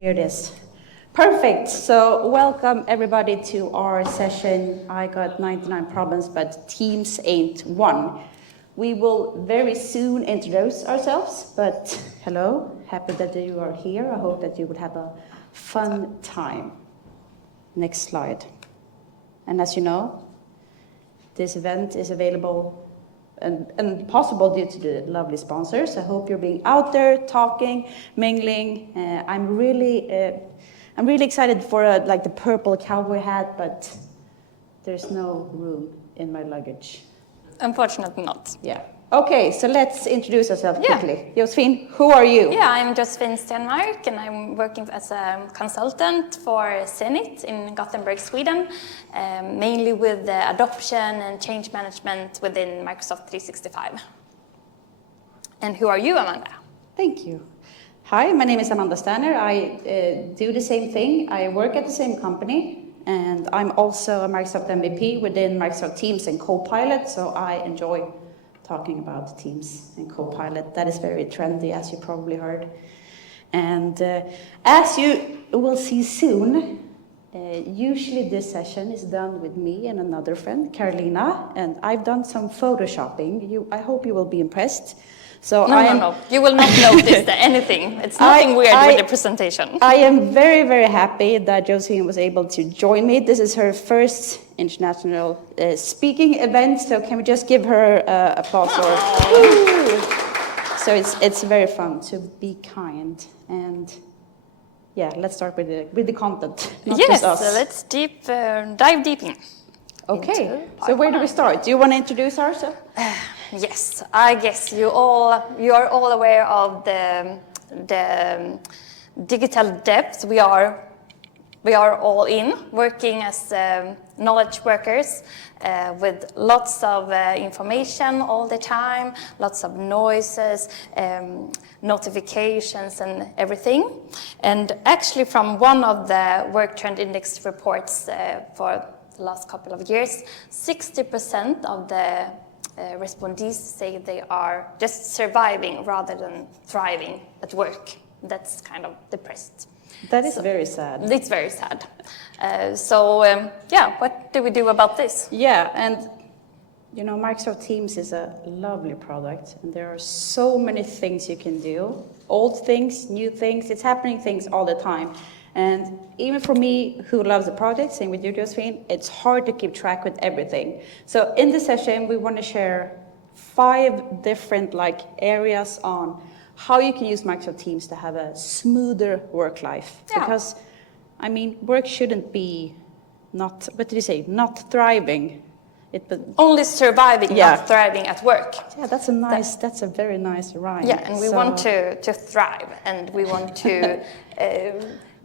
Here it is. Perfect. So welcome everybody to our session. I got 99 problems, but Teams ain't one. We will very soon introduce ourselves, but hello, happy that you are here. I hope that you will have a fun time. Next slide. And as you know, this event is available and possible due to the lovely sponsors. I hope you're being out there, talking, mingling. I'm really excited for like the purple cowboy hat, but there's no room in my luggage. Unfortunately not. Yeah. Okay, so let's introduce ourselves quickly. Josephine, who are you? Yeah, I'm Josephine Stenmark, and I'm working as a consultant for Zenit in Gothenburg, Sweden, mainly with adoption and change management within Microsoft 365. And who are you, Amanda? Thank you. Hi, my name is Amanda Sterner. I do the same thing. I work at the same company, and I'm also a Microsoft MVP within Microsoft Teams and Copilot, so I enjoy talking about Teams and Copilot. That is very trendy, as you probably heard. And as you will see soon, usually this session is done with me and another friend, Carolina, and I've done some photoshopping. I hope you will be impressed. So No. You will not notice anything. It's nothing weird with the presentation. I am very, very happy that Josephine was able to join me. This is her first international speaking event, so can we just give her applause? So it's very fun, to be kind. And yeah, let's start with the content, not yes, just us. So let's dive deep in. Okay, so where do we start? Do you want to introduce ourselves? Yes, I guess you are all aware of the digital depth we are all in, working as knowledge workers with lots of information all the time, lots of noises, notifications and everything. And actually from one of the Work Trend Index reports for the last couple of years, 60% of the respondees say they are just surviving rather than thriving at work. That's kind of depressed. That is very sad. It's very sad. What do we do about this? Yeah, and you know, Microsoft Teams is a lovely product, and there are so many things you can do. Old things, new things, it's happening things all the time. And even for me, who loves the project, same with you, Josephine, it's hard to keep track with everything. So in this session, we want to share 5 different areas on how you can use Microsoft Teams to have a smoother work life. Yeah. Because, I mean, work shouldn't be not thriving. Only surviving, not thriving at work. Yeah, that's a very nice rhyme. Yeah, and we want to thrive, and we want to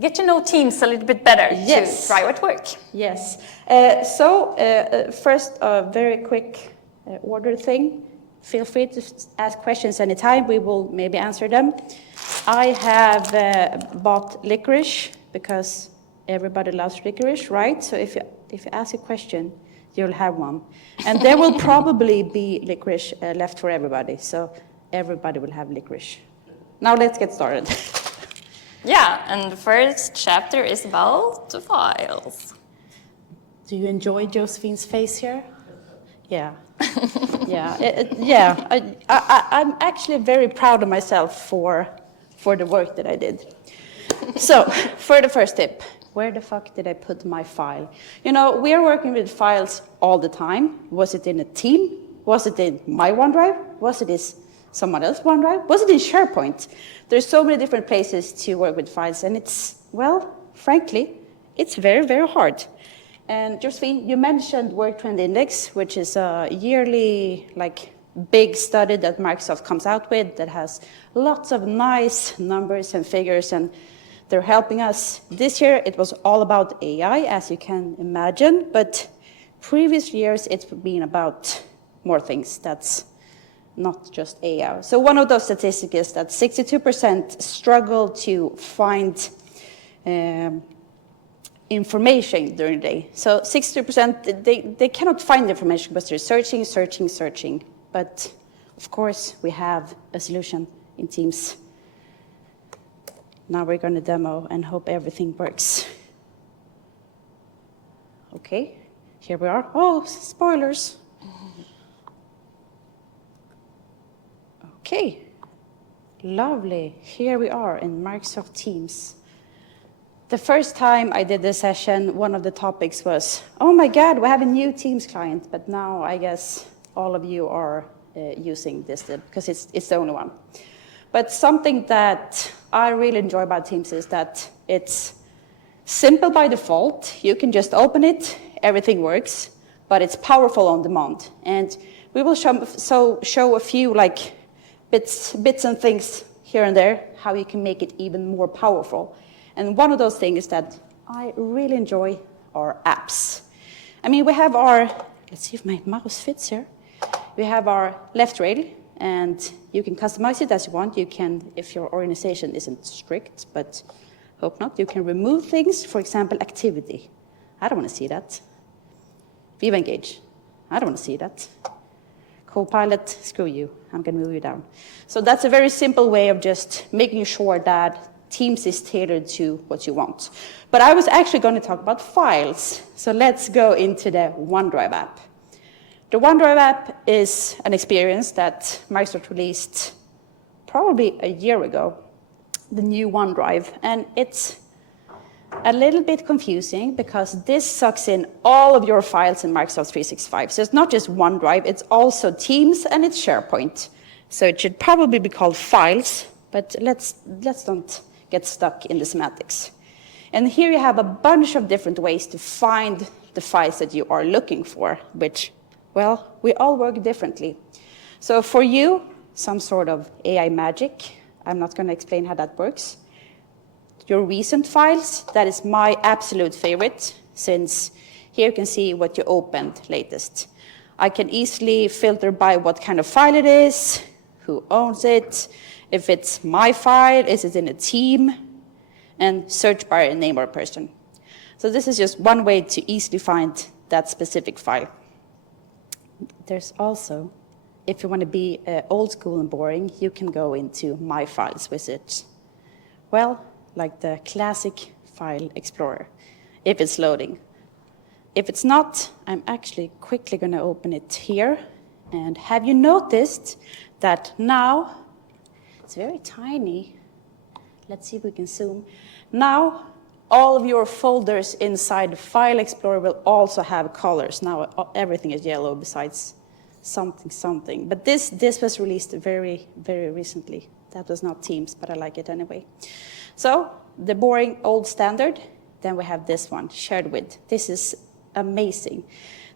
get to know Teams a little bit better to thrive at work. Yes. First, a very quick order thing. Feel free to ask questions anytime. We will maybe answer them. I have bought licorice because everybody loves licorice, right? So if you ask a question, you'll have one. And there will probably be licorice left for everybody. So everybody will have licorice. Now let's get started. Yeah, and the first chapter is about the files. Do you enjoy Josephine's face here? Yeah. I'm actually very proud of myself for the work that I did. So, for the first tip, where the fuck did I put my file? You know, we are working with files all the time. Was it in a team? Was it in my OneDrive? Was it in someone else's OneDrive? Was it in SharePoint? There's so many different places to work with files, and frankly, it's very, very hard. And Josephine, you mentioned Work Trend Index, which is a yearly, big study that Microsoft comes out with that has lots of nice numbers and figures, and they're helping us. This year, it was all about AI, as you can imagine, but previous years, it's been about more things. That's not just AI. So one of those statistics is that 62% struggle to find information during the day. So 62%, they cannot find information because they're searching. But of course, we have a solution in Teams. Now we're going to demo and hope everything works. Okay, here we are. Oh, spoilers. Okay, lovely. Here we are in Microsoft Teams. The first time I did this session, one of the topics was, oh my God, we have a new Teams client, but now I guess all of you are using this because it's the only one. But something that I really enjoy about Teams is that it's simple by default. You can just open it, everything works, but it's powerful on demand. And we will show a few bits and things here and there, how you can make it even more powerful. And one of those things that I really enjoy are apps. I mean, we have our, let's see if my mouse fits here. We have our left rail, and you can customize it as you want. You can, if your organization isn't strict, but hope not, you can remove things, for example, activity. I don't want to see that. Viva Engage. I don't want to see that. Copilot, screw you. I'm going to move you down. So that's a very simple way of just making sure that Teams is tailored to what you want. But I was actually going to talk about files. So let's go into the OneDrive app. The OneDrive app is an experience that Microsoft released probably a year ago, the new OneDrive. And it's a little bit confusing because this sucks in all of your files in Microsoft 365. So it's not just OneDrive, it's also Teams and it's SharePoint. So it should probably be called files, but let's don't get stuck in the semantics. And here you have a bunch of different ways to find the files that you are looking for, which, well, we all work differently. So for you, some sort of AI magic. I'm not going to explain how that works. Your recent files, that is my absolute favorite, since here you can see what you opened latest. I can easily filter by what kind of file it is, who owns it, if it's my file, is it in a team, and search by a name or a person. So this is just one way to easily find that specific file. There's also, if you want to be old school and boring, you can go into My Files wizard. Well, like the classic file explorer, if it's loading. If it's not, I'm actually quickly going to open it here. And have you noticed that now, it's very tiny. Let's see if we can zoom. Now, all of your folders inside the File Explorer will also have colors. Now, everything is yellow besides something. But this was released very, very recently. That was not Teams, but I like it anyway. So, the boring old standard. Then we have this one, Shared With. This is amazing.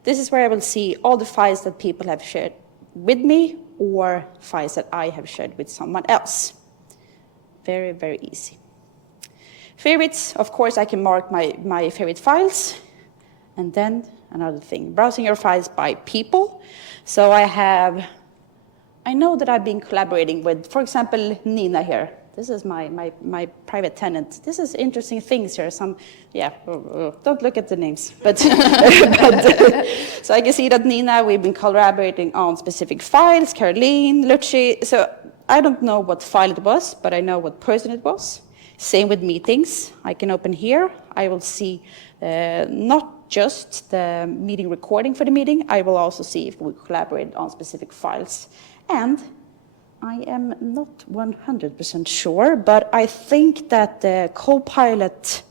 This is where I will see all the files that people have shared with me or files that I have shared with someone else. Very, very easy. Favorites, of course, I can mark my favorite files. And then another thing, browsing your files by people. So I know that I've been collaborating with, for example, Nina here. This is my private tenant. This is interesting things here. Don't look at the names. But, so I can see that Nina, we've been collaborating on specific files, Caroline, Lucci. So I don't know what file it was, but I know what person it was. Same with meetings. I can open here. I will see not just the meeting recording for the meeting. I will also see if we collaborate on specific files. And I am not 100% sure, but I think that the Copilot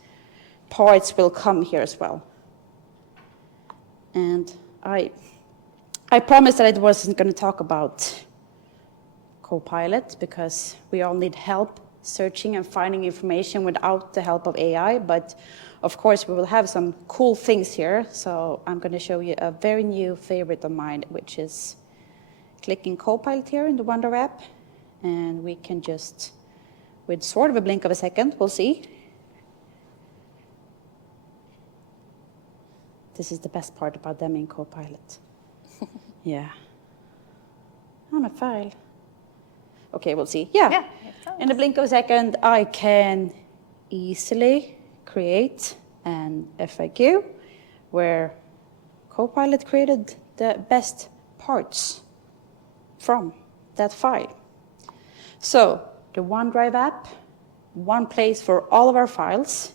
parts will come here as well. And I promised that I wasn't going to talk about Copilot because we all need help searching and finding information without the help of AI. But of course, we will have some cool things here. So I'm going to show you a very new favorite of mine, which is clicking Copilot here in the OneDrive app, and we can just, with sort of a blink of a second, we'll see. This is the best part about them in Copilot. Yeah. I'm a file. Okay, we'll see. Yeah. In a blink of a second, I can easily create an FAQ where Copilot created the best parts from that file. So the OneDrive app one place for all of our files.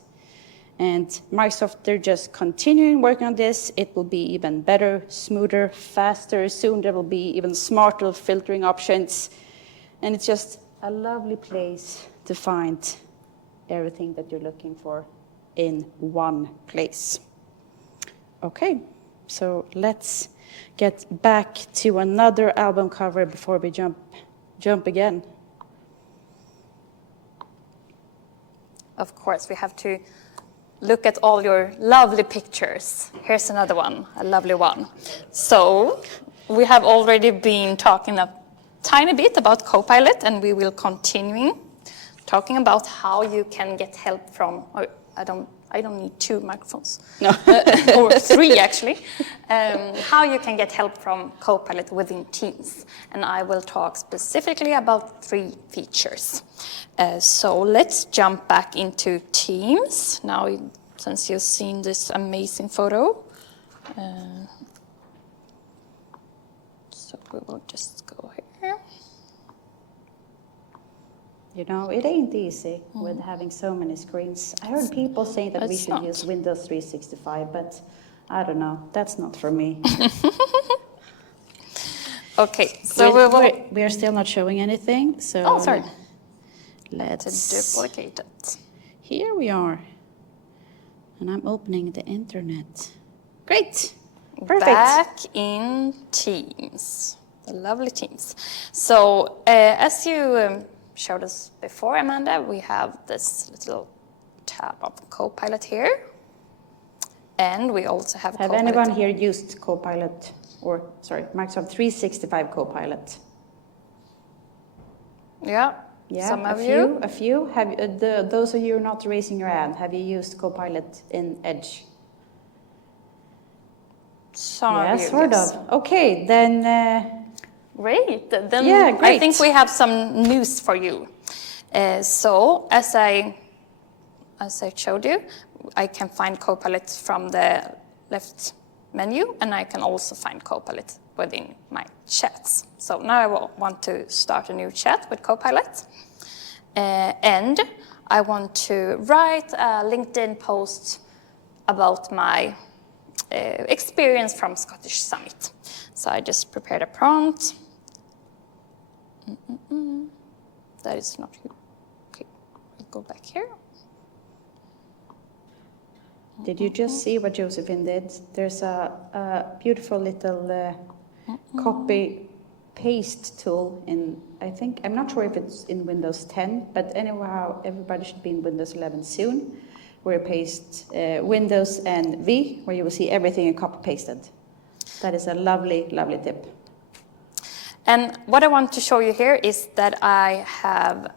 And Microsoft, they're just continuing working on this. It will be even better, smoother, faster. Soon there will be even smarter filtering options. And it's just a lovely place to find everything that you're looking for in one place. Okay, so let's get back to another album cover before we jump again. Of course, we have to look at all your lovely pictures. Here's another one, a lovely one. So we have already been talking a tiny bit about Copilot, and we will continue talking about how you can get help from, I don't need 2 microphones, No. or 3 actually, how you can get help from Copilot within Teams. And I will talk specifically about 3 features. So let's jump back into Teams now, since you've seen this amazing photo. So we will just go here. You know, it ain't easy with having so many screens. I heard people saying that we It's should not. use Windows 365, but I don't know. That's not for me. Okay, so we will we're still not showing anything, so Oh, sorry. let's duplicate it. Here we are. And I'm opening the internet. Great. Perfect. Back in Teams, the lovely Teams. So as you showed us before, Amanda, we have this little tab of Copilot here. And we also have Have Copilot. anyone here used Copilot, or sorry, Microsoft 365 Copilot? Yeah, Yeah, some of a you. few. Have those of you not raising your hand? Have you used Copilot in Edge? Some Yeah, of you. sort yes. of. Okay, then. Great. Then Yeah, I great. think we have some news for you. So as I showed you, I can find Copilot from the left menu, and I can also find Copilot within my chats. So now I want to start a new chat with Copilot. And I want to write a LinkedIn post about my experience from Scottish Summit. So I just prepared a prompt. That is not you. Okay, I'll go back here. Did you just see what Josephine did? There's a beautiful little copy-paste tool in, I think, I'm not sure if it's in Windows 10, but anyhow, everybody should be in Windows 11 soon, where you paste Windows and V, where you will see everything in copy-pasted. That is a lovely, lovely tip. And what I want to show you here is that I have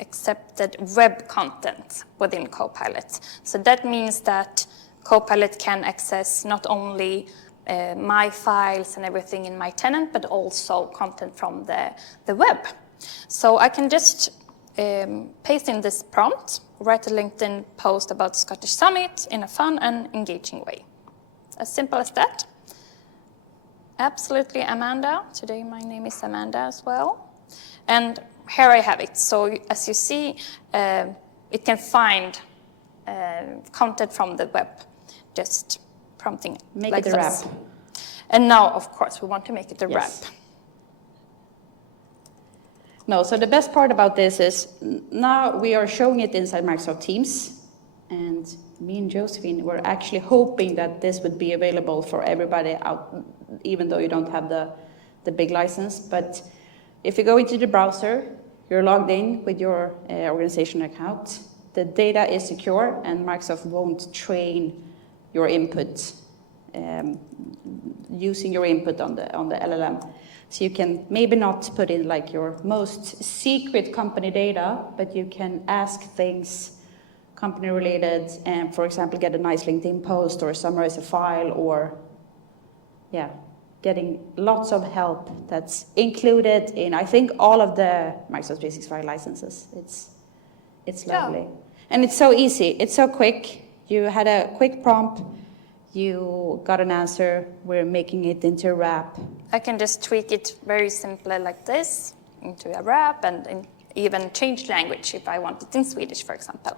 accepted web content within Copilot. So that means that Copilot can access not only my files and everything in my tenant, but also content from the web. So I can just paste in this prompt, write a LinkedIn post about Scottish Summit in a fun and engaging way. As simple as that. Absolutely, Amanda. Today my name is Amanda as well. And here I have it. So as you see, it can find content from the web, just prompting Make like it a this. wrap. And now, of course, we want to make it a wrap. Yes. No, so the best part about this is now we are showing it inside Microsoft Teams, and me and Josephine were actually hoping that this would be available for everybody out, even though you don't have the big license. But if you go into the browser, you're logged in with your organization account, the data is secure, and Microsoft won't train your input using your input on the LLM. So you can maybe not put in like your most secret company data, but you can ask things company related and, for example, get a nice LinkedIn post or summarize a file, or getting lots of help that's included in, I think, all of the Microsoft 365 licenses. It's lovely. Yeah. And it's so easy. It's so quick. You had a quick prompt. You got an answer. We're making it into a wrap. I can just tweak it very simply like this into a wrap, and even change language if I want it in Swedish, for example.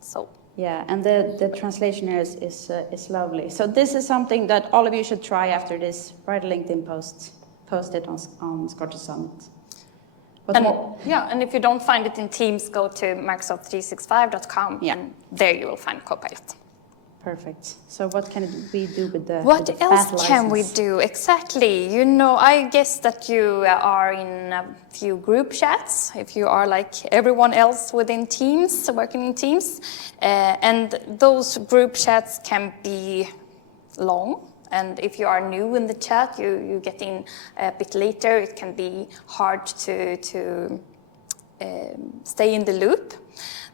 So. Yeah, and the translation here is lovely. So this is something that all of you should try after this. Write a LinkedIn post, post it on Scottish Summit. What more? Yeah, and if you don't find it in Teams, go to Microsoft365.com, and there you will find Copilot. Perfect. So what can we do with the What with the else fat can we license? do? Exactly. You know, I guess that you are in a few group chats, if you are like everyone else within Teams, working in Teams. And those group chats can be long. And if you are new in the chat, you get in a bit later, it can be hard to stay in the loop.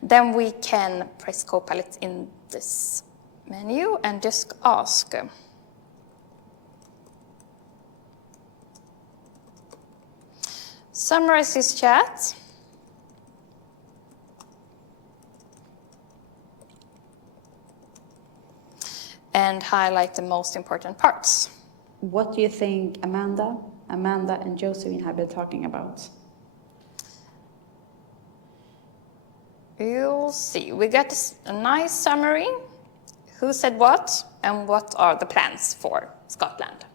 Then we can press Copilot in this menu and just ask. Summarize this chat. And highlight the most important parts. What do you think Amanda and Josephine have been talking about? You'll see. We got a nice summary. Who said what, and what are the plans for Scotland?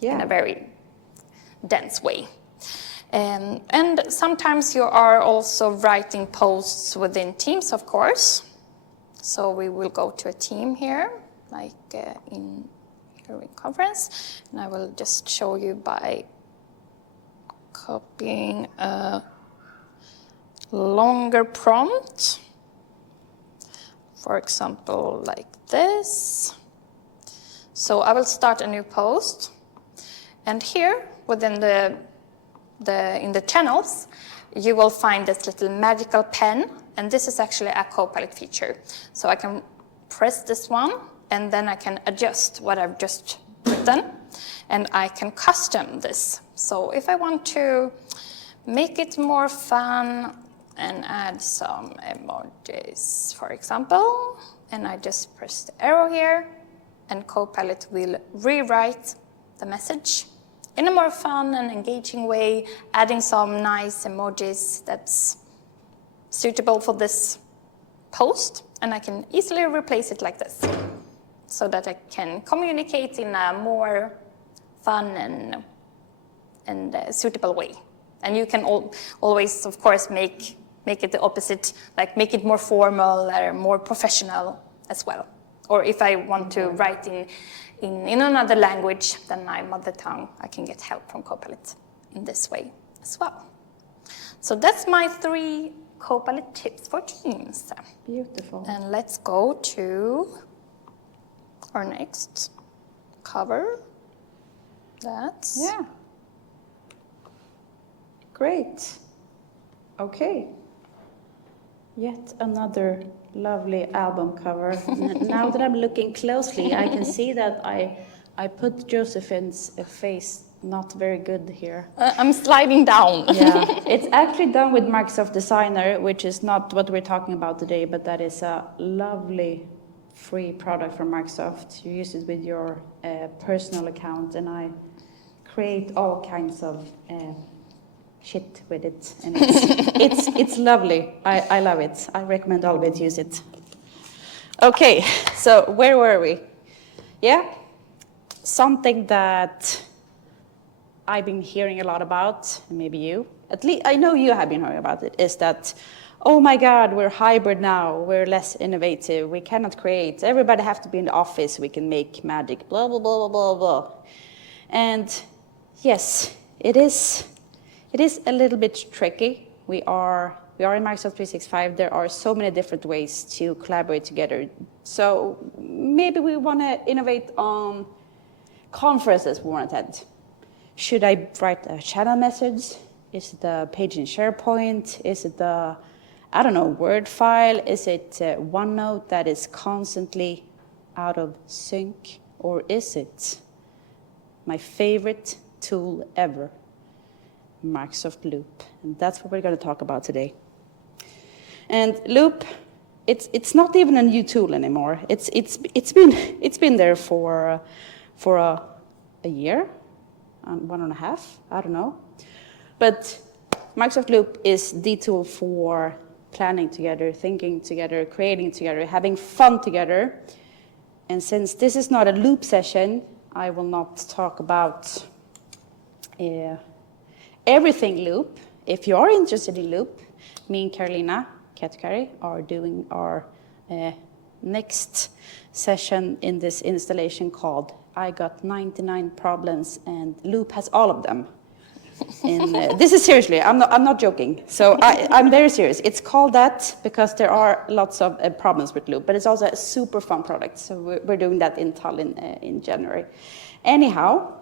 Yeah. In a very dense way. And sometimes you are also writing posts within Teams, of course. So we will go to a team here, like in conference, and I will just show you by copying a longer prompt. For example, like this. So I will start a new post, and here within in the channels, you will find this little magical pen, and this is actually a Copilot feature. So I can press this one, and then I can adjust what I've just written, and I can custom this. So if I want to make it more fun and add some emojis, for example, and I just press the arrow here, and Copilot will rewrite the message in a more fun and engaging way, adding some nice emojis that's suitable for this post, and I can easily replace it like this, so that I can communicate in a more fun and suitable way. And you can always, of course, make it the opposite, like make it more formal or more professional as well. Or if I want to write in another language than my mother tongue, I can get help from Copilot in this way as well. So that's my 3 Copilot tips for Teams. Beautiful. And let's go to our next cover. That's... Yeah. Great. Okay. Yet another lovely album cover. Now that I'm looking closely, I can see that I put Josephine's face not very good here. I'm sliding down. Yeah, it's actually done with Microsoft Designer, which is not what we're talking about today, but that is a lovely free product from Microsoft. You use it with your personal account, and I create all kinds of shit with it, and it's lovely. I love it. I recommend all of it. Use it. Okay, so where were we? Yeah, something that I've been hearing a lot about, and maybe you, at least I know you have been hearing about it, is that, oh my God, we're hybrid now, we're less innovative, we cannot create, everybody have to be in the office, we can make magic, blah, blah, blah, blah, blah. And yes, it is a little bit tricky. We are in Microsoft 365, there are so many different ways to collaborate together. So maybe we want to innovate on conferences we want to attend. Should I write a channel message? Is it a page in SharePoint? Is it the, I don't know, Word file? Is it OneNote that is constantly out of sync? Or is it my favorite tool ever, Microsoft Loop? And that's what we're going to talk about today. And Loop, it's not even a new tool anymore. It's been there for a year. 1.5, I don't know. But Microsoft Loop is the tool for planning together, thinking together, creating together, having fun together. And since this is not a Loop session, I will not talk about everything Loop. If you are interested in Loop, me and Carolina Katukari are doing our next session in this installation called I Got 99 Problems and Loop Has All of Them. And this is seriously, I'm not joking. So I'm very serious. It's called that because there are lots of problems with Loop, but it's also a super fun product. So we're doing that in Tallinn in January. Anyhow,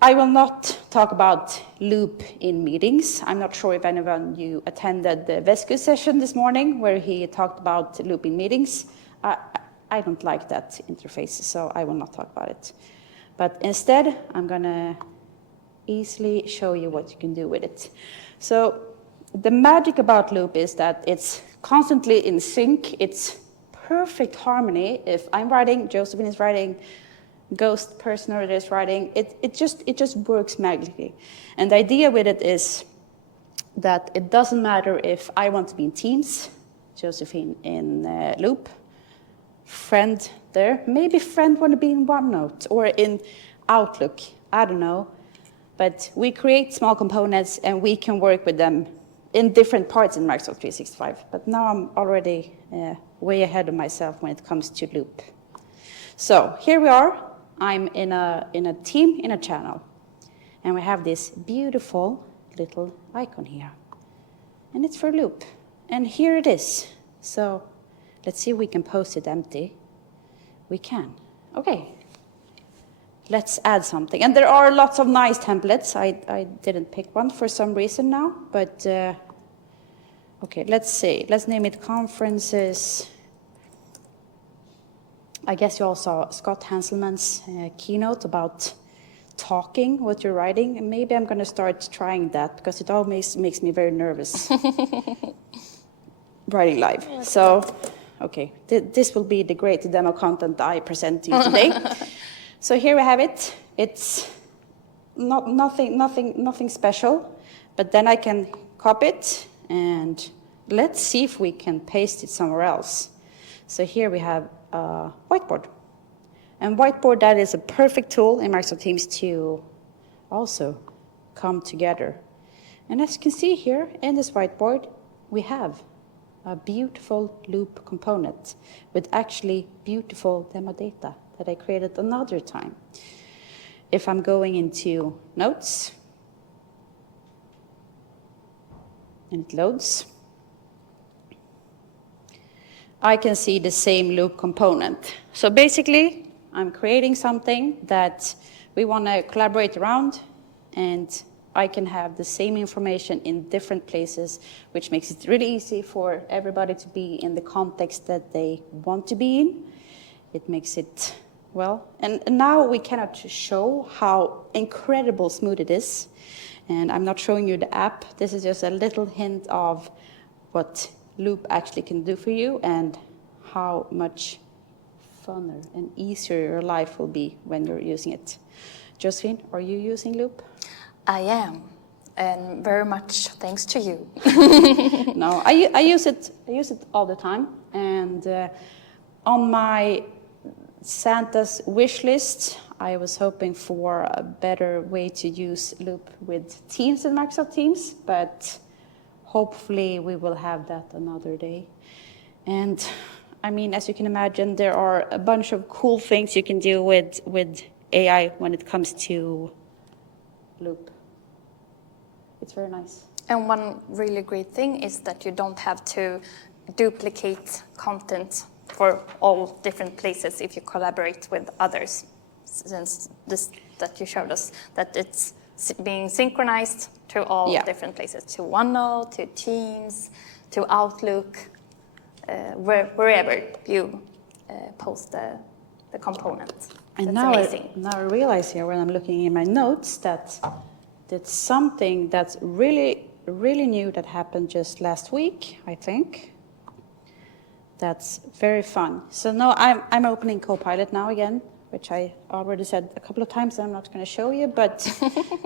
I will not talk about Loop in meetings. I'm not sure if anyone of you attended the Vesku session this morning where he talked about Loop in meetings. I don't like that interface, so I will not talk about it. But instead, I'm going to easily show you what you can do with it. So the magic about Loop is that it's constantly in sync. It's perfect harmony. If I'm writing, Josephine is writing, Ghost person is writing, it just works magically. And the idea with it is that it doesn't matter if I want to be in Teams, Josephine in Loop, friend there, maybe friend want to be in OneNote or in Outlook, I don't know. But we create small components and we can work with them in different parts in Microsoft 365. But now I'm already way ahead of myself when it comes to Loop. So here we are. I'm in a team, in a channel. And we have this beautiful little icon here. And it's for Loop. And here it is. So let's see if we can post it empty. We can. Okay. Let's add something. And there are lots of nice templates. I didn't pick one for some reason now. But, okay, let's see. Let's name it Conferences. I guess you all saw Scott Hanselman's keynote about talking what you're writing. And maybe I'm going to start trying that because it always makes me very nervous writing live. So, okay, this will be the great demo content I present to you today. So here we have it. It's nothing special, but then I can copy it and let's see if we can paste it somewhere else. So here we have Whiteboard. And Whiteboard, that is a perfect tool in Microsoft Teams to also come together. And as you can see here in this whiteboard, we have a beautiful Loop component with actually beautiful demo data that I created another time. If I'm going into Notes, and it loads, I can see the same Loop component. So basically, I'm creating something that we want to collaborate around, and I can have the same information in different places, which makes it really easy for everybody to be in the context that they want to be in. It makes it, well, and now we cannot show how incredible smooth it is. And I'm not showing you the app. This is just a little hint of what Loop actually can do for you and how much funner and easier your life will be when you're using it. Josephine, are you using Loop? I am, and very much thanks to you. No, I use it all the time. And on my Santa's wish list, I was hoping for a better way to use Loop with Teams in Microsoft Teams, but hopefully we will have that another day. And I mean, as you can imagine, there are a bunch of cool things you can do with AI when it comes to Loop. It's very nice. And one really great thing is that you don't have to duplicate content for all different places if you collaborate with others. Since this that you showed us, that it's being synchronized to all different places, to OneNote, to Teams, to Outlook, wherever you post the component. And That's now I realize here when I'm looking in my notes that that's something that's really, really new that happened just last week, I think. That's very fun. So now I'm opening Copilot now again, which I already said a couple of times I'm not going to show you, but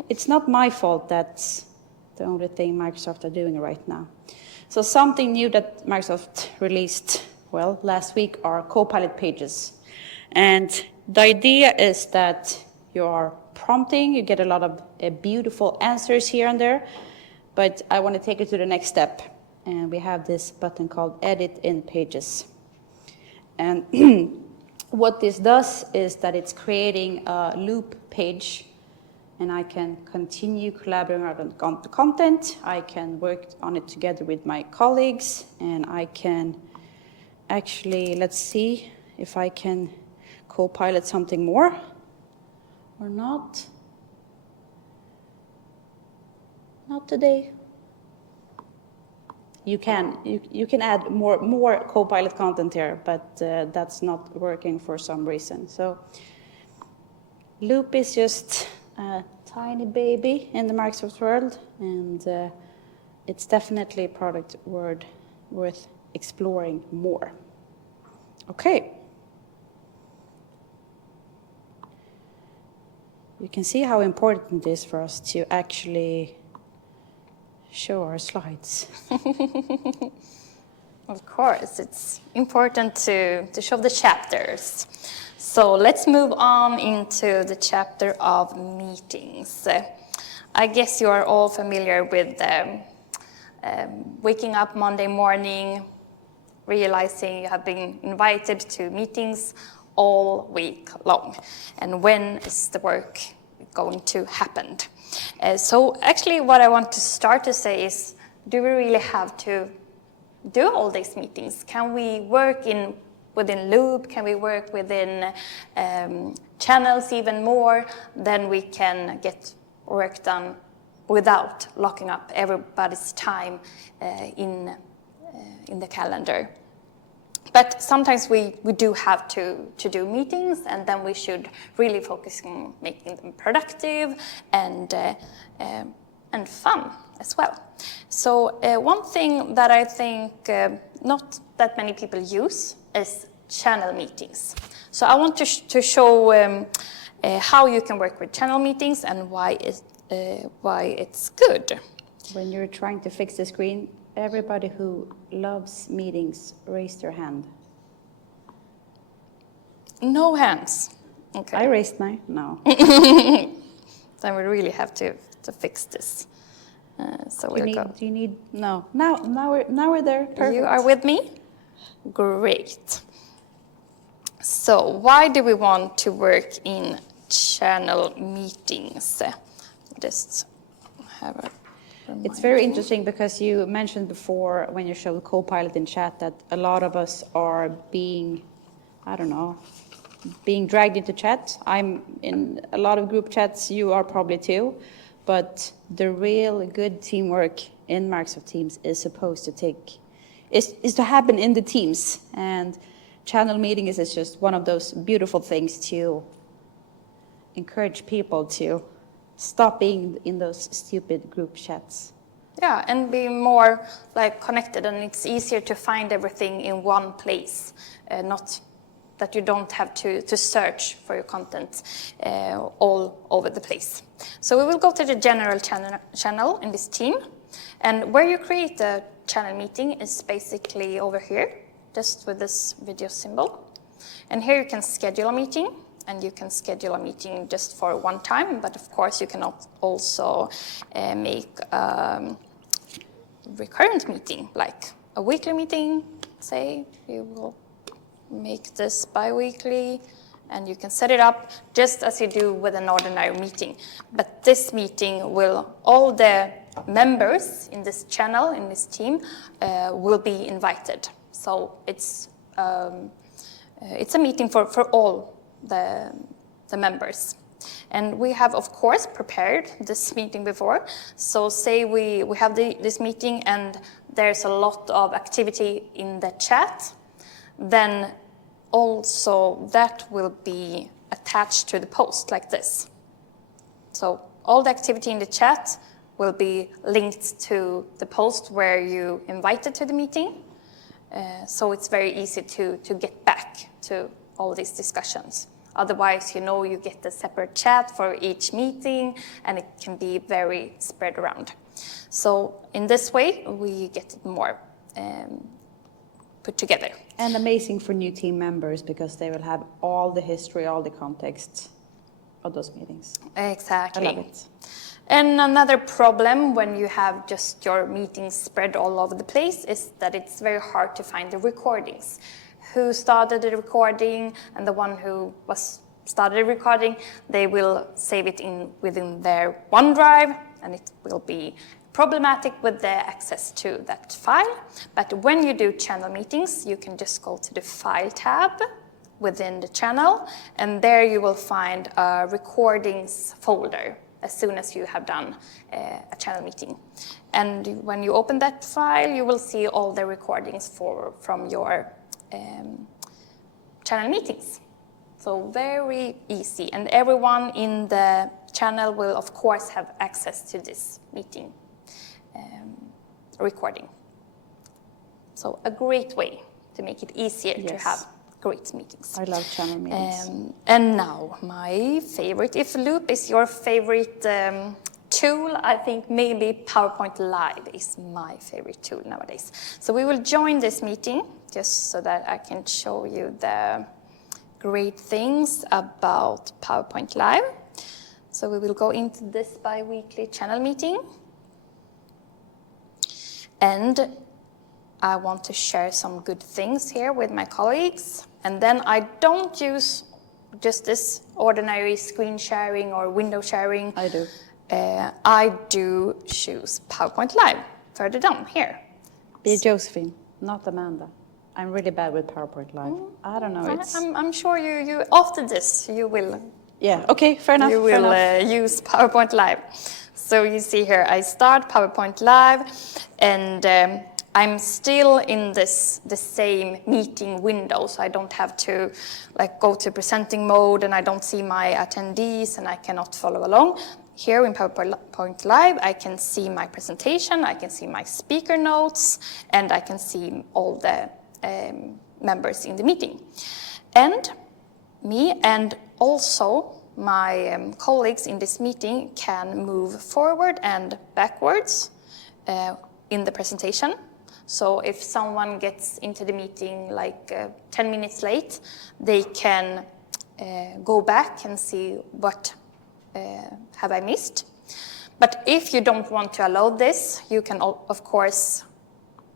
it's not my fault that the only thing Microsoft are doing right now. So something new that Microsoft released, well, last week are Copilot pages. And the idea is that you are prompting, you get a lot of beautiful answers here and there, but I want to take it to the next step. And we have this button called Edit in Pages. And what this does is that it's creating a loop page, and I can continue collaborating on the content. I can work on it together with my colleagues, and I can actually, let's see if I can co-pilot something more or not. Not today. You can add more Copilot content here, but that's not working for some reason. So Loop is just a tiny baby in the Microsoft world, and it's definitely a product worth exploring more. Okay. You can see how important it is for us to actually show our slides. Of course, it's important to show the chapters. So let's move on into the chapter of meetings. I guess you are all familiar with waking up Monday morning, realizing you have been invited to meetings all week long. And when is the work going to happen? So actually what I want to start to say is, do we really have to do all these meetings? Can we work within Loop? Can we work within channels even more? Then we can get work done without locking up everybody's time in the calendar. But sometimes we do have to do meetings, and then we should really focus on making them productive and fun as well. So one thing that I think not that many people use is channel meetings. So I want to show how you can work with channel meetings and why it's good. When you're trying to fix the screen, everybody who loves meetings, raise their hand. No hands. Okay. I raised mine. No. Then we really have to fix this. So we'll go. Do you need? No. Now we're there. Perfect. You are with me? Great. So why do we want to work in channel meetings? Just have a It's very interesting because you mentioned before when you showed Copilot in chat that a lot of us are being dragged into chat. I'm in a lot of group chats, you are probably too, but the real good teamwork in Microsoft Teams is supposed to is to happen in the teams, and channel meetings is just one of those beautiful things to encourage people to stop being in those stupid group chats. Yeah, and be more like connected, and it's easier to find everything in one place, not that you don't have to search for your content all over the place. So we will go to the general channel in this team, and where you create the channel meeting is basically over here, just with this video symbol. And here you can schedule a meeting, and you can schedule a meeting just for one time, but of course you can also make a recurrent meeting, like a weekly meeting. Say you will make this bi-weekly, and you can set it up just as you do with an ordinary meeting. But this meeting all the members in this channel, in this team, will be invited. So it's a meeting for all the members. And we have, of course, prepared this meeting before. So say we have this meeting and there's a lot of activity in the chat, then also that will be attached to the post like this. So all the activity in the chat will be linked to the post where you invited to the meeting. So it's very easy to get back to all these discussions. Otherwise, you get a separate chat for each meeting, and it can be very spread around. So in this way, we get it more put together. And amazing for new team members because they will have all the history, all the context of those meetings. Exactly. I love it. And another problem when you have just your meetings spread all over the place is that it's very hard to find the recordings. Who started the recording, and the one who started the recording, they will save it within their OneDrive, and it will be problematic with the access to that file. But when you do channel meetings, you can just go to the File tab within the channel, and there you will find a recordings folder as soon as you have done a channel meeting. And when you open that file, you will see all the recordings from your channel meetings. So very easy, and everyone in the channel will of course have access to this meeting recording. So a great way to make it easier to have great meetings. I love channel meetings. And now my favorite, if Loop is your favorite tool, I think maybe PowerPoint Live is my favorite tool nowadays. So we will join this meeting just so that I can show you the great things about PowerPoint Live. So we will go into this bi-weekly channel meeting. And I want to share some good things here with my colleagues. And then I don't use just this ordinary screen sharing or window sharing. I do. I do choose PowerPoint Live further down here. Be Josephine, not Amanda. I'm really bad with PowerPoint Live. I don't know. I'm sure you after this you will. Yeah. Okay. Fair enough. You will use PowerPoint Live. So you see here, I start PowerPoint Live, and I'm still in the same meeting window, so I don't have to go to presenting mode, and I don't see my attendees, and I cannot follow along. Here in PowerPoint Live, I can see my presentation, I can see my speaker notes, and I can see all the members in the meeting. And me and also my colleagues in this meeting can move forward and backwards in the presentation. So if someone gets into the meeting 10 minutes late, they can go back and see what have I missed. But if you don't want to allow this, you can of course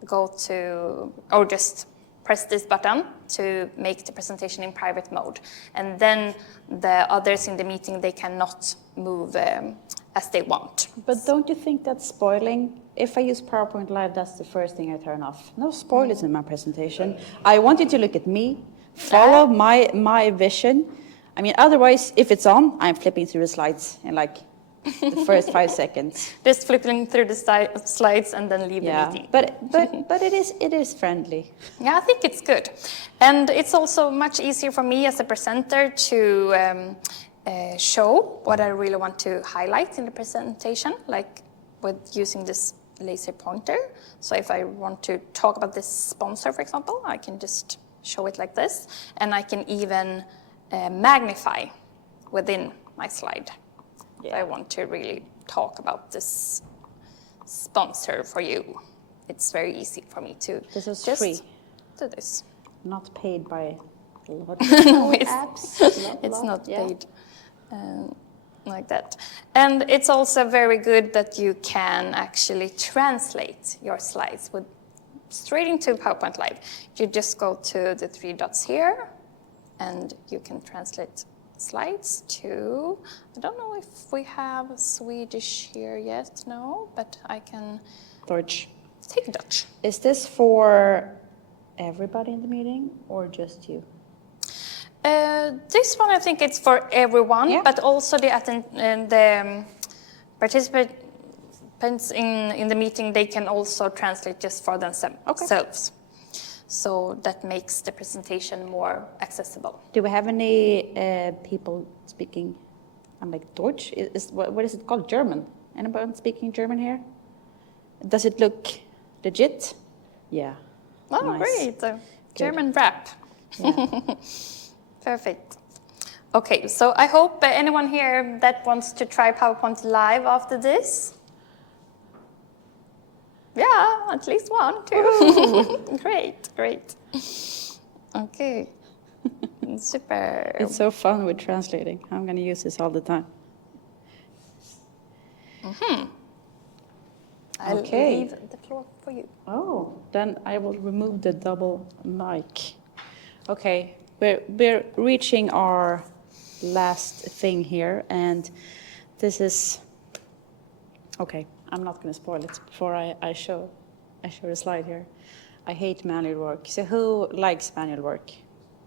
go to, or just press this button to make the presentation in private mode. And then the others in the meeting, they cannot move as they want. But don't you think that's spoiling? If I use PowerPoint Live, that's the first thing I turn off. No spoilers in my presentation. I want you to look at me, follow my vision. I mean, otherwise, if it's on, I'm flipping through the slides in the first 5 seconds. Just flipping through the slides and then leave the meeting. But it is friendly. Yeah, I think it's good. And it's also much easier for me as a presenter to show what I really want to highlight in the presentation, like with using this laser pointer. So if I want to talk about this sponsor, for example, I can just show it like this, and I can even magnify within my slide. Yeah. I want to really talk about this sponsor for you. It's very easy for me to just free. Do this. Not paid by a lot of apps. It's not paid like that. And it's also very good that you can actually translate your slides straight into PowerPoint Live. You just go to the 3 dots here, and you can translate slides to, I don't know if we have Swedish here yet, no, but I can Deutsch. Take Dutch. Is this for everybody in the meeting or just you? This one I think it's for everyone, but also the participants in the meeting, they can also translate just for themselves. Okay. So that makes the presentation more accessible. Do we have any people speaking Deutsch? What is it called? German? Anyone speaking German here? Does it look legit? Yeah. Oh, nice. Great. German rap. Yeah. Perfect. Okay, so I hope anyone here that wants to try PowerPoint Live after this? at least one, too. Great. Okay. Super. It's so fun with translating. I'm going to use this all the time. I'll Okay. leave the floor for you. Oh, then I will remove the double mic. Okay, we're reaching our last thing here, and this is... Okay, I'm not going to spoil it before I show the slide here. I hate manual work. So who likes manual work?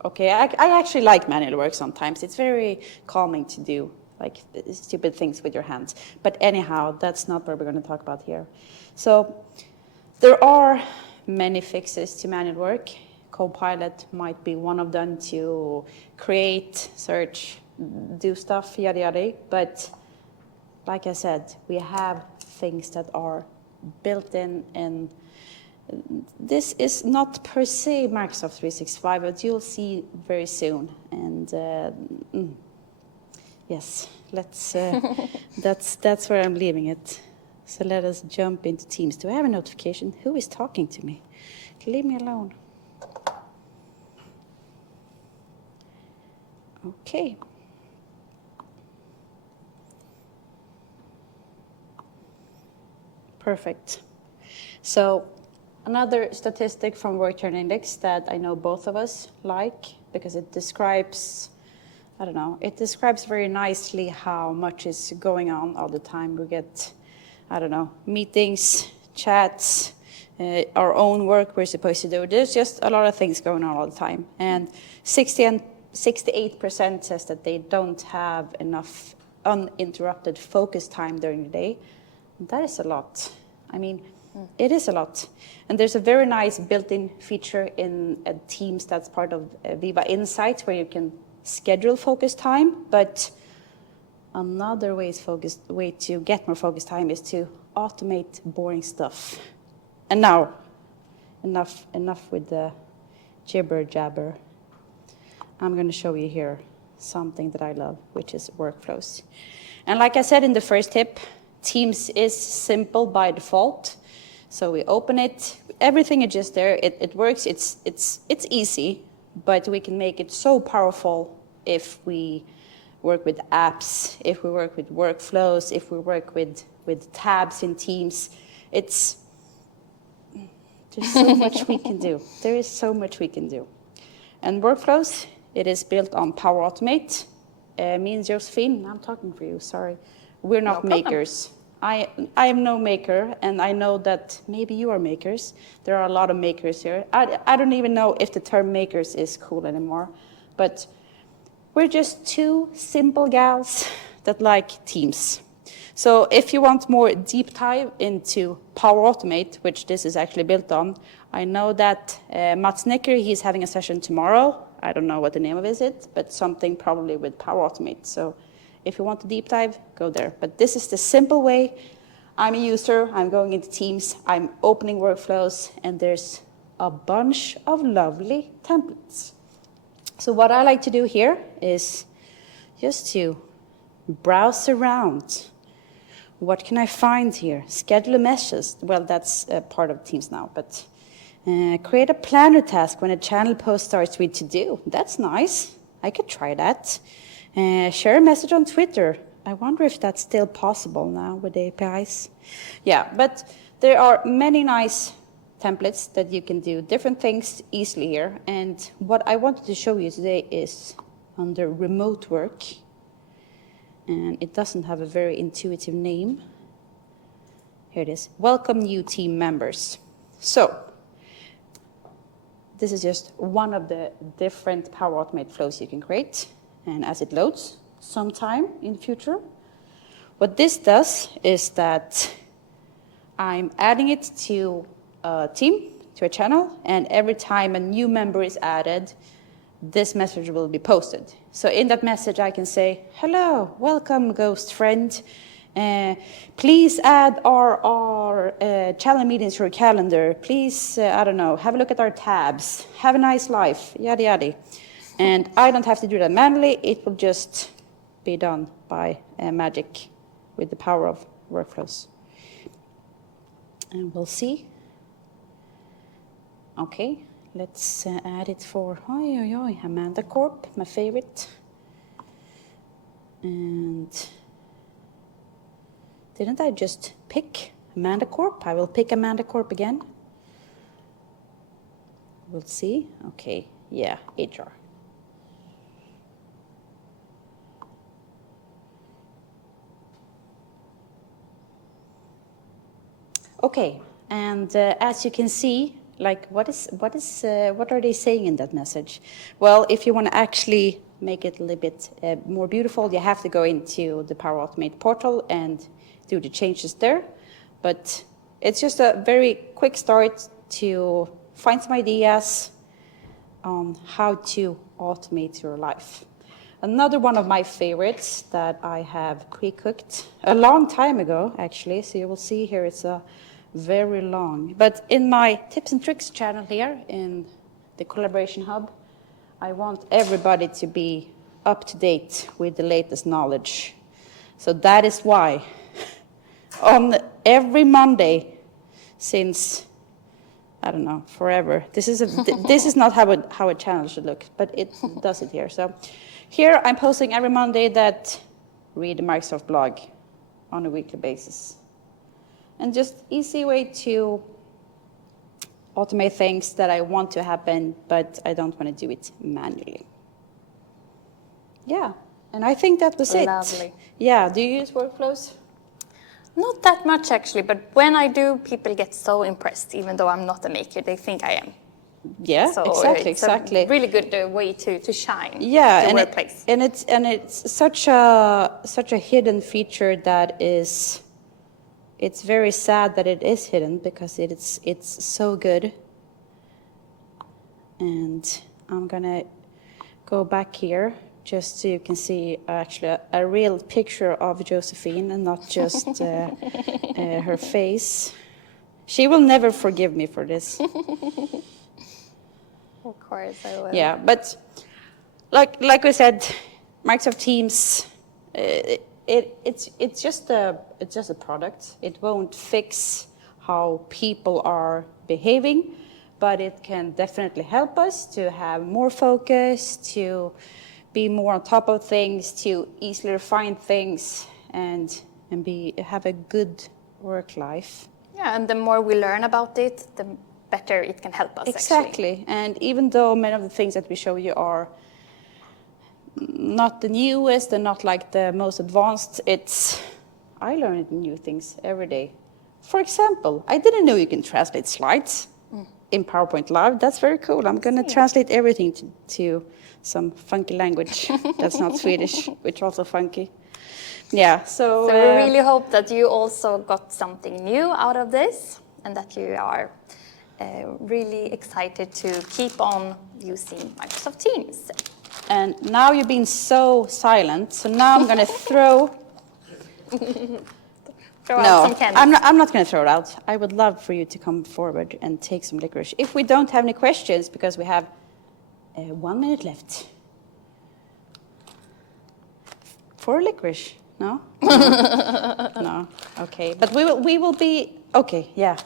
Okay, I actually like manual work sometimes. It's very calming to do, like stupid things with your hands. But anyhow, that's not what we're going to talk about here. So there are many fixes to manual work. Copilot might be one of them to create, search, do stuff, yada yada. But like I said, we have things that are built in, and this is not per se Microsoft 365, but you'll see very soon. And yes, let's. That's where I'm leaving it. So let us jump into Teams. Do I have a notification? Who is talking to me? Leave me alone. Okay. Perfect. So another statistic from Work Trend Index that I know both of us like, because it describes, I don't know, it describes very nicely how much is going on all the time. We get, I don't know, meetings, chats, our own work we're supposed to do. There's just a lot of things going on all the time. And 68% says that they don't have enough uninterrupted focus time during the day. That is a lot. I mean, it is a lot. And there's a very nice built-in feature in Teams that's part of Viva Insights where you can schedule focus time. But another way to get more focus time is to automate boring stuff. And now, enough with the jibber jabber. I'm going to show you here something that I love, which is workflows. And like I said in the first tip, Teams is simple by default. So we open it, everything is just there. It works. It's easy, but we can make it so powerful if we work with apps, if we work with workflows, if we work with tabs in Teams. There's so much we can do. There is so much we can do. And workflows, it is built on Power Automate. Me and Josephine, I'm talking for you, sorry. We're not makers. I am no maker, and I know that maybe you are makers. There are a lot of makers here. I don't even know if the term makers is cool anymore, but we're just two simple gals that like Teams. So if you want more deep dive into Power Automate, which this is actually built on, I know that Mats Necker, he's having a session tomorrow. I don't know what the name of it is, but something probably with Power Automate. So if you want to deep dive, go there. But this is the simple way. I'm a user, I'm going into Teams, I'm opening workflows, and there's a bunch of lovely templates. So what I like to do here is just to browse around. What can I find here? Schedule a message. Well, that's part of Teams now, but create a planner task when a channel post starts with to do. That's nice. I could try that. Share a message on Twitter. I wonder if that's still possible now with the APIs. Yeah, but there are many nice templates that you can do different things easily here. And what I wanted to show you today is under remote work. And it doesn't have a very intuitive name. Here it is. Welcome new team members. So this is just one of the different Power Automate flows you can create. And as it loads sometime in the future, what this does is that I'm adding it to a team, to a channel, and every time a new member is added, this message will be posted. So in that message, I can say, hello, welcome, ghost friend. Please add our channel meetings to your calendar. Please, I don't know, have a look at our tabs. Have a nice life, yada, yada. And I don't have to do that manually. It will just be done by magic with the power of workflows. And we'll see Okay, let's add it for Amanda Corp, my favorite. And didn't I just pick Amanda Corp? I will pick Amanda Corp again. We'll see. Okay, yeah, HR. Okay, and as you can see, like what are they saying in that message? Well, if you want to actually make it a little bit more beautiful, you have to go into the Power Automate portal and do the changes there. But it's just a very quick start to find some ideas on how to automate your life. Another one of my favorites that I have pre-cooked a long time ago, actually, so you will see here it's a very long. But in my tips and tricks channel here in the Collaboration Hub, I want everybody to be up to date with the latest knowledge. So that is why on every Monday since, I don't know, forever, this is not how a channel should look, but it does it here. So here I'm posting every Monday that read the Microsoft blog on a weekly basis. And just easy way to automate things that I want to happen, but I don't want to do it manually. Yeah, and I think that was it. Lovely. Yeah, do you use workflows? Not that much actually, but when I do, people get so impressed, even though I'm not a maker, they think I am. Yeah, So exactly. A really good way to shine. Yeah, the workplace. It's such a hidden feature that is. It's very sad that it is hidden because it's so good. And I'm gonna go back here just so you can see actually a real picture of Josephine and not just her face. She will never forgive me for this. Of course I will. Yeah, but like we said, Microsoft Teams, it's just a product. It won't fix how people are behaving, but it can definitely help us to have more focus, to be more on top of things, to easily find things, and have a good work life. Yeah, and the more we learn about it, the better it can help us. Exactly, actually. and even though many of the things that we show you are not the newest and not like the most advanced, I learn new things every day. For example, I didn't know you can translate slides in PowerPoint Live. That's very cool. I'm going to translate everything to some funky language that's not Swedish, which is also funky. Yeah, so we really hope that you also got something new out of this and that you are really excited to keep on using Microsoft Teams. And now you've been so silent, so now I'm going to throw out some candy. I'm not going to throw it out. I would love for you to come forward and take some licorice. If we don't have any questions, because we have 1 minute left. For licorice? No? No. Okay. But we will be okay. Yeah.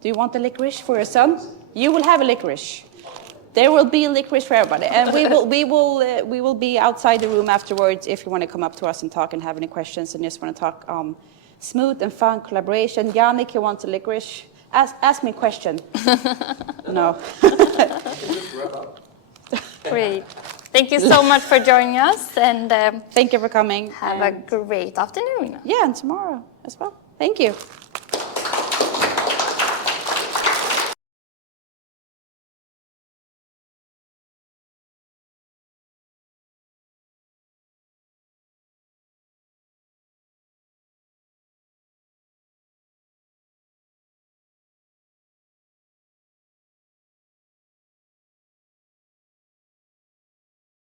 Do you want the licorice for your son? You will have a licorice. There will be a licorice for everybody, and we will be outside the room afterwards if you want to come up to us and talk and have any questions and just want to talk smooth and fun collaboration. Yannick, you want a licorice? Ask me a question. No. Great. Thank you so much for joining us, and thank you for coming. have a great afternoon. Yeah, and tomorrow as well. Thank you.